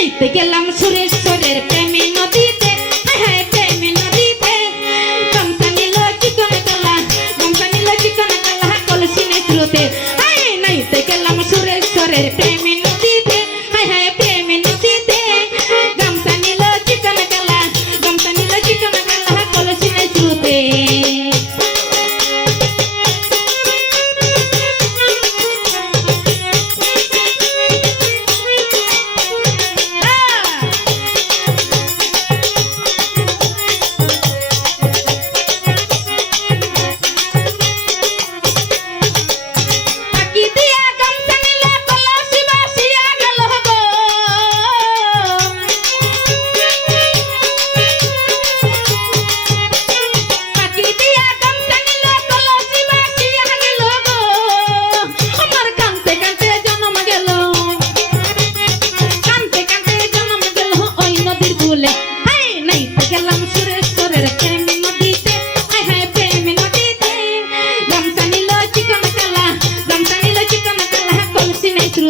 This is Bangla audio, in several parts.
নাইতে গেলাম সুরেশ্বরের প্রেমে নদীতে। হ্যাঁ প্রেমে নদীতে। গামছা নিল চিকন কালা গামছা নিল চিকন কালা কলসি নেত্রুতে নাইতে গেলাম সুরেশ্বরের প্রেমে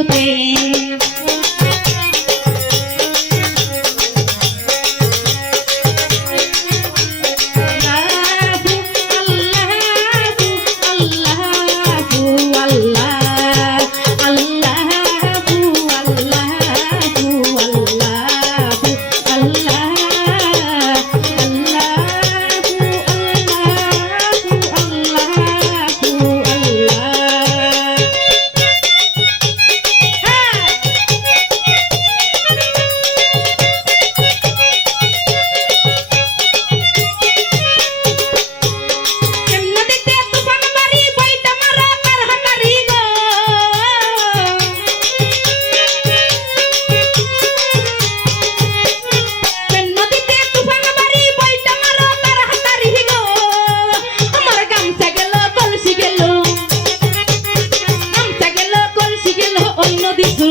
Baby.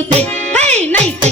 ನೈತಿ ಹೇ ನೈತಿ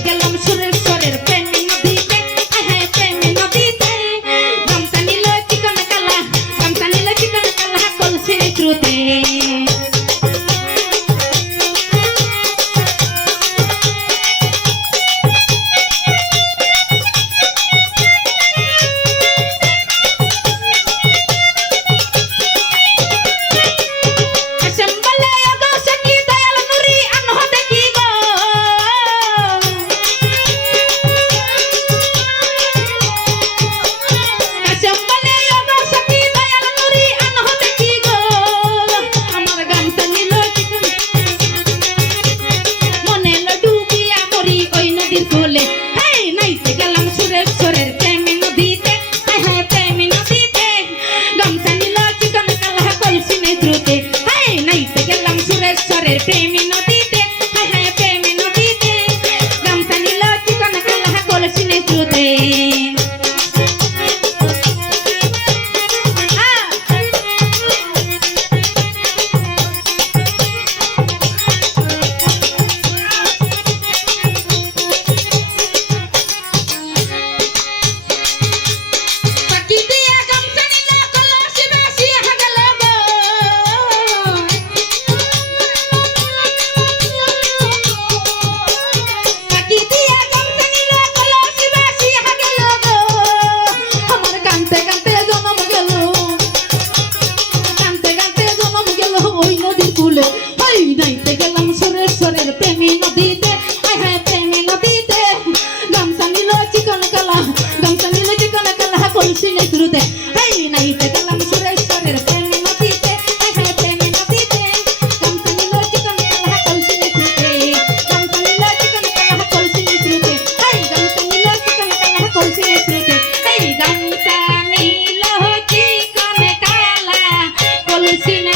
decir